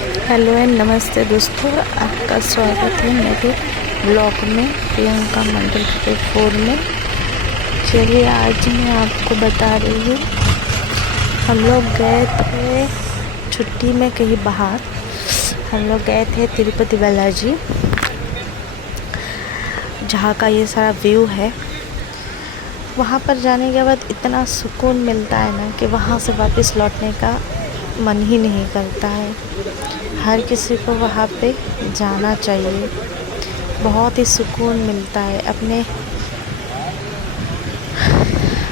Hello and नमस्ते दोस्तों, आपका स्वागत है मेरे ब्लॉग में प्रियंका मंडल के 4 में। चलिए आज मैं आपको बता रही हूँ, हम लोग गए थे छुट्टी में कहीं बाहर। हम लोग गए थे तिरुपति बालाजी, जहाँ का ये सारा व्यू है। वहाँ पर जाने के बाद इतना सुकून मिलता है ना कि वहाँ से वापस लौटने का मन ही नहीं करता है। हर किसी को वहाँ पे जाना चाहिए, बहुत ही सुकून मिलता है। अपने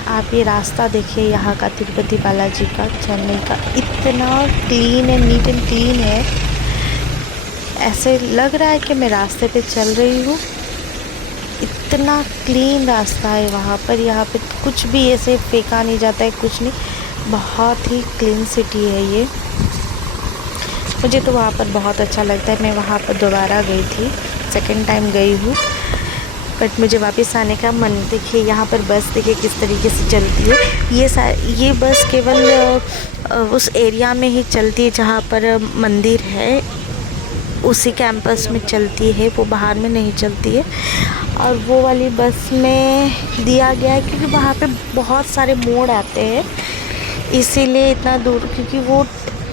आप ये रास्ता देखिए यहाँ का, तिरुपति बालाजी का चलने का, इतना क्लीन है, नीट एंड क्लीन है। ऐसे लग रहा है कि मैं रास्ते पे चल रही हूँ। इतना क्लीन रास्ता है वहाँ पर। यहाँ पे कुछ भी ऐसे फेंका नहीं जाता है, कुछ नहीं। बहुत ही क्लीन सिटी है ये। मुझे तो वहाँ पर बहुत अच्छा लगता है। मैं वहाँ पर दोबारा गई थी, सेकंड टाइम गई हूँ, बट मुझे वापस आने का मन। देखिए यहाँ पर बस देखिए किस तरीके से चलती है। ये बस केवल उस एरिया में ही चलती है जहाँ पर मंदिर है, उसी कैंपस में चलती है, वो बाहर में नहीं चलती है। और वो वाली बस में दिया गया है क्योंकि वहाँ पे बहुत सारे मोड़ आते हैं, इसीलिए इतना दूर, क्योंकि वो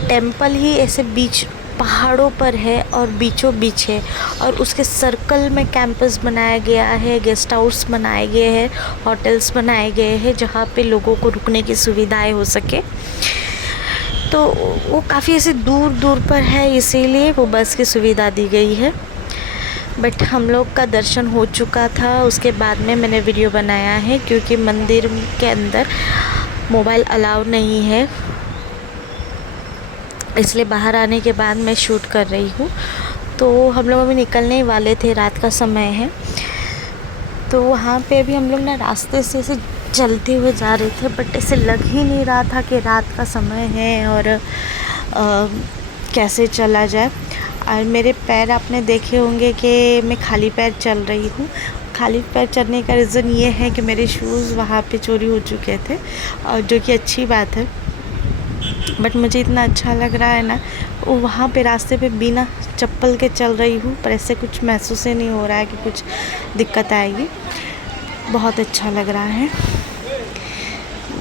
टेंपल ही ऐसे बीच पहाड़ों पर है और बीचों बीच है, और उसके सर्कल में कैंपस बनाया गया है, गेस्ट हाउस बनाए गए हैं, होटल्स बनाए गए हैं जहाँ पे लोगों को रुकने की सुविधाएं हो सके। तो वो काफ़ी ऐसे दूर दूर पर है, इसीलिए वो बस की सुविधा दी गई है। बट हम लोग का दर्शन हो चुका था, उसके बाद में मैंने वीडियो बनाया है, क्योंकि मंदिर के अंदर मोबाइल अलाउ नहीं है, इसलिए बाहर आने के बाद मैं शूट कर रही हूँ। तो हम लोग अभी निकलने ही वाले थे, रात का समय है। तो वहाँ पे अभी हम लोग ना रास्ते से ऐसे चलते हुए जा रहे थे, बट ऐसे लग ही नहीं रहा था कि रात का समय है और कैसे चला जाए। और मेरे पैर आपने देखे होंगे कि मैं खाली पैर चल रही हूँ। खाली पैर चलने का रीज़न ये है कि मेरे शूज़ वहाँ पे चोरी हो चुके थे, और जो कि अच्छी बात है। बट मुझे इतना अच्छा लग रहा है ना, वहाँ पे रास्ते पे बिना चप्पल के चल रही हूँ, पर ऐसे कुछ महसूस ही नहीं हो रहा है कि कुछ दिक्कत आएगी। बहुत अच्छा लग रहा है।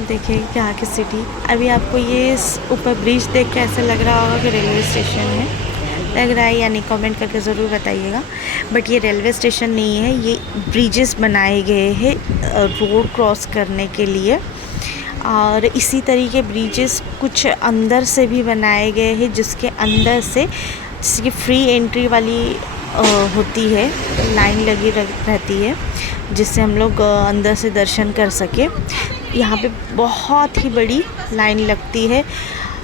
देखिए यहाँ की सिटी। अभी आपको ये ऊपर ब्रिज देख के ऐसा लग रहा होगा कि रेलवे स्टेशन है, लग रहा है या नहीं, कमेंट करके ज़रूर बताइएगा। बट ये रेलवे स्टेशन नहीं है, ये ब्रिजेस बनाए गए हैं रोड क्रॉस करने के लिए। और इसी तरीके ब्रिजेस कुछ अंदर से भी बनाए गए हैं, जिसके अंदर से जिसकी फ्री एंट्री वाली होती है, लाइन लगी रहती है, जिससे हम लोग अंदर से दर्शन कर सके। यहाँ पे बहुत ही बड़ी लाइन लगती है।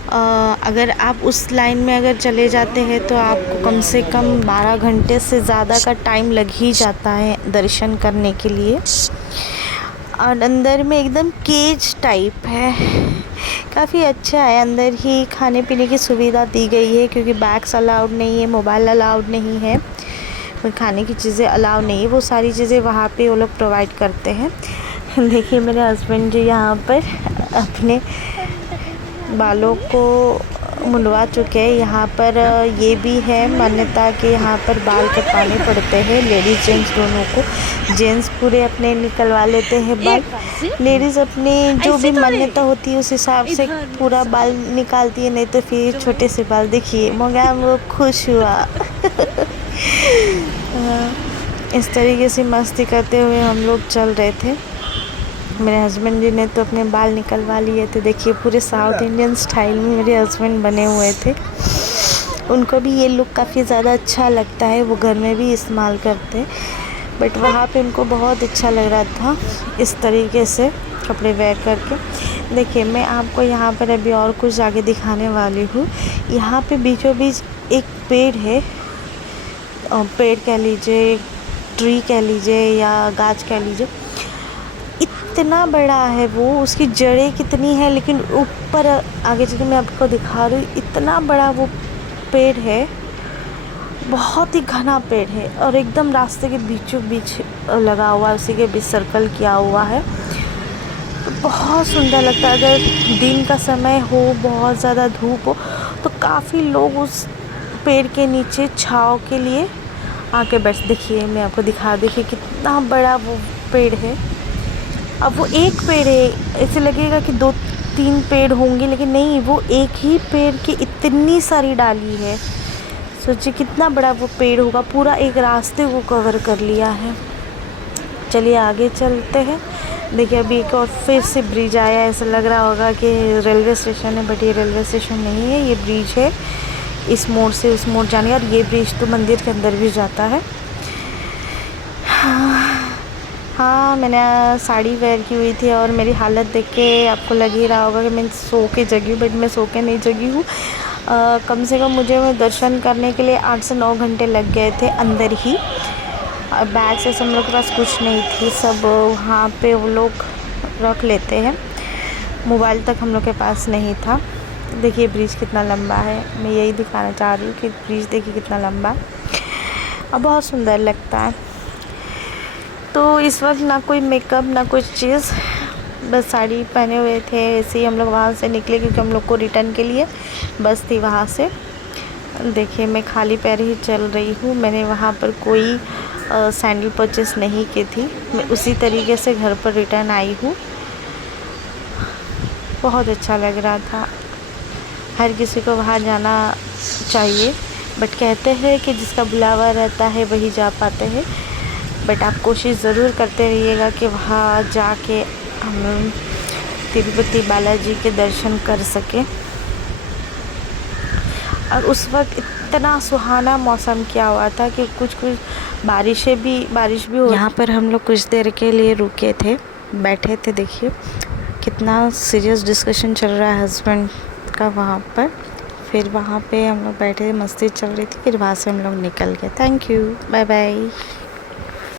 अगर आप उस लाइन में अगर चले जाते हैं तो आपको कम से कम 12 घंटे से ज़्यादा का टाइम लग ही जाता है दर्शन करने के लिए। और अंदर में एकदम केज टाइप है, काफ़ी अच्छा है। अंदर ही खाने पीने की सुविधा दी गई है, क्योंकि बैग्स अलाउड नहीं है, मोबाइल अलाउड नहीं है, और खाने की चीज़ें अलाउड नहीं है। वो सारी चीज़ें वहाँ पे वो लोग प्रोवाइड करते हैं। देखिए मेरे हस्बैंड जी यहाँ पर अपने बालों को मुंडवा चुके हैं। यहाँ पर ये भी है मान्यता कि यहाँ पर बाल कटवाने पड़ते हैं, लेडीज़ जेंट्स दोनों को। जेंट्स पूरे अपने निकलवा लेते हैं बाल, लेडीज़ अपनी जो भी मान्यता होती है उस हिसाब से पूरा बाल निकालती है, नहीं तो फिर छोटे से बाल। देखिए मोगा वो खुश हुआ। इस तरीके से मस्ती करते हुए हम लोग चल रहे थे। मेरे हस्बैंड जी ने तो अपने बाल निकलवा लिए थे। देखिए पूरे साउथ इंडियन स्टाइल में मेरे हस्बैंड बने हुए थे। उनको भी ये लुक काफ़ी ज़्यादा अच्छा लगता है, वो घर में भी इस्तेमाल करते, बट वहाँ पे उनको बहुत अच्छा लग रहा था इस तरीके से कपड़े वेयर करके। देखिए मैं आपको यहाँ पर अभी और कुछ आगे दिखाने वाली हूँ। यहाँ पे बीचों बीच एक पेड़ है, पेड़ कह लीजिए, ट्री कह लीजिए या गाछ कह लीजिए। इतना बड़ा है वो, उसकी जड़ें कितनी है, लेकिन ऊपर आगे चल के मैं आपको दिखा रही हूँ। इतना बड़ा वो पेड़ है, बहुत ही घना पेड़ है, और एकदम रास्ते के बीचों बीच लगा हुआ है, उसी के बीच सर्कल किया हुआ है। तो बहुत सुंदर लगता है। अगर दिन का समय हो, बहुत ज़्यादा धूप हो, तो काफ़ी लोग उस पेड़ के नीचे छाँव के लिए आके बैठ। देखिए मैं आपको दिखा, देखिए कितना बड़ा वो पेड़ है। अब वो एक पेड़ है, ऐसे लगेगा कि 2-3 पेड़ होंगे, लेकिन नहीं, वो एक ही पेड़ की इतनी सारी डाली है। सोचिए कितना बड़ा वो पेड़ होगा, पूरा एक रास्ते को कवर कर लिया है। चलिए आगे चलते हैं। देखिए अभी एक और फिर से ब्रिज आया, ऐसा लग रहा होगा कि रेलवे स्टेशन है, बट ये रेलवे स्टेशन नहीं है, ये ब्रिज है। इस मोड़ से उस मोड़ जाने, और ये ब्रिज तो मंदिर के अंदर भी जाता है। हाँ, मैंने साड़ी वेयर की हुई थी और मेरी हालत देख के आपको लग ही रहा होगा कि मैं सो के जगी हूँ, बट मैं सो के नहीं जगी हूँ। कम से कम मुझे दर्शन करने के लिए 8 से 9 घंटे लग गए थे अंदर ही। बैग से हम लोग के पास कुछ नहीं थी, सब वहाँ पे वो लोग रख लेते हैं। मोबाइल तक हम लोग के पास नहीं था। देखिए ब्रिज कितना लंबा है, मैं यही दिखाना चाह रही हूँ कि ब्रिज देखिए कितना लंबा और बहुत सुंदर लगता है। तो इस वक्त ना कोई मेकअप ना कुछ चीज़, बस साड़ी पहने हुए थे, ऐसे ही हम लोग वहाँ से निकले क्योंकि हम लोग को रिटर्न के लिए बस थी वहाँ से। देखिए मैं खाली पैर ही चल रही हूँ, मैंने वहाँ पर कोई सैंडल परचेस नहीं की थी, मैं उसी तरीके से घर पर रिटर्न आई हूँ। बहुत अच्छा लग रहा था। हर किसी को वहाँ जाना चाहिए, बट कहते हैं कि जिसका बुलावा रहता है वही जा पाते हैं। बट आप कोशिश ज़रूर करते रहिएगा कि वहाँ जाके हम तिरुपति बालाजी के दर्शन कर सकें। और उस वक्त इतना सुहाना मौसम किया हुआ था कि कुछ बारिश भी हो। यहाँ पर हम लोग कुछ देर के लिए रुके थे, बैठे थे। देखिए कितना सीरियस डिस्कशन चल रहा है हस्बैंड का वहाँ पर। फिर वहाँ पे हम लोग बैठे, मस्ती चल रही थी, फिर वहाँ से हम लोग निकल गए। Thank you, bye bye.